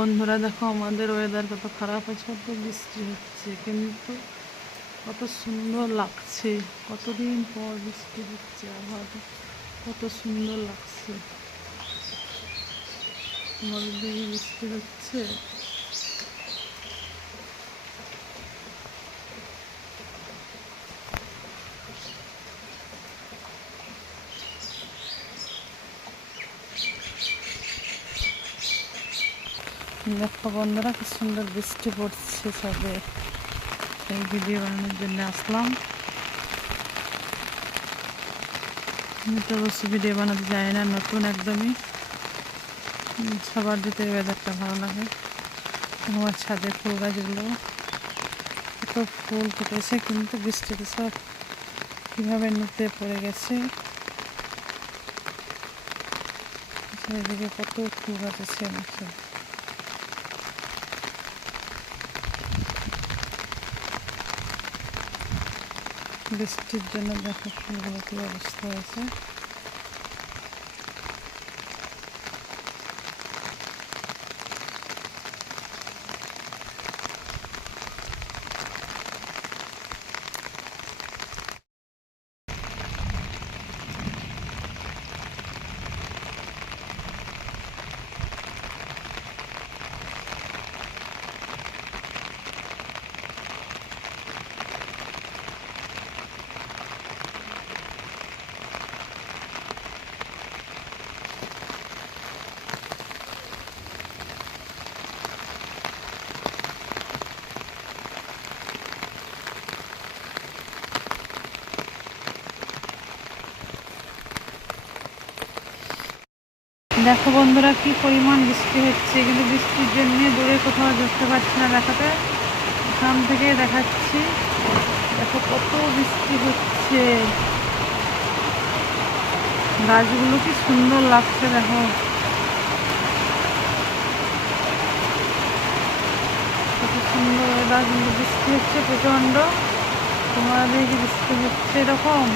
বন্ধুরা দেখো আমাদের ওয়েদার কত খারাপ আছে, কত বৃষ্টি হচ্ছে, কিন্তু কত সুন্দর লাগছে। কতদিন পর বৃষ্টি হচ্ছে, আবহাওয়াটা কত সুন্দর লাগছে। আমাদের দিকে বৃষ্টি হচ্ছে। দেখো বন্ধুরা কি সুন্দর বৃষ্টি পড়ছে। সবে এই ভিডিও বানানোর জন্য আসলাম। আমি তো অবশ্য ভিডিও বানাতে যাই না, নতুন একদমই। সবার দিতে ওয়েদারটা ভালো লাগে। আমার ছাদে ফুল গাছগুলো কত ফুল ফুটেছে, কিন্তু বৃষ্টিতে সব কীভাবে নুতে পড়ে গেছে। এদিকে কত ফুল গাছ আছে আমার ছাদে। বৃষ্টির জন্য দেখো ফুলগুলো কী অবস্থা হয়েছে। দেখো বন্ধুরা কি পরিমাণ বৃষ্টি হচ্ছে, কিন্তু বৃষ্টির জন্য দূরে কোথাও দেখতে পাচ্ছি না দেখাতে। এখান থেকে দেখাচ্ছি, দেখো কত বৃষ্টি হচ্ছে। গাছগুলো কি সুন্দর লাগছে দেখো। কত সুন্দর ওয়েদার, কিন্তু বৃষ্টি হচ্ছে প্রচণ্ড। তোমাদের কি বৃষ্টি হচ্ছে এরকম?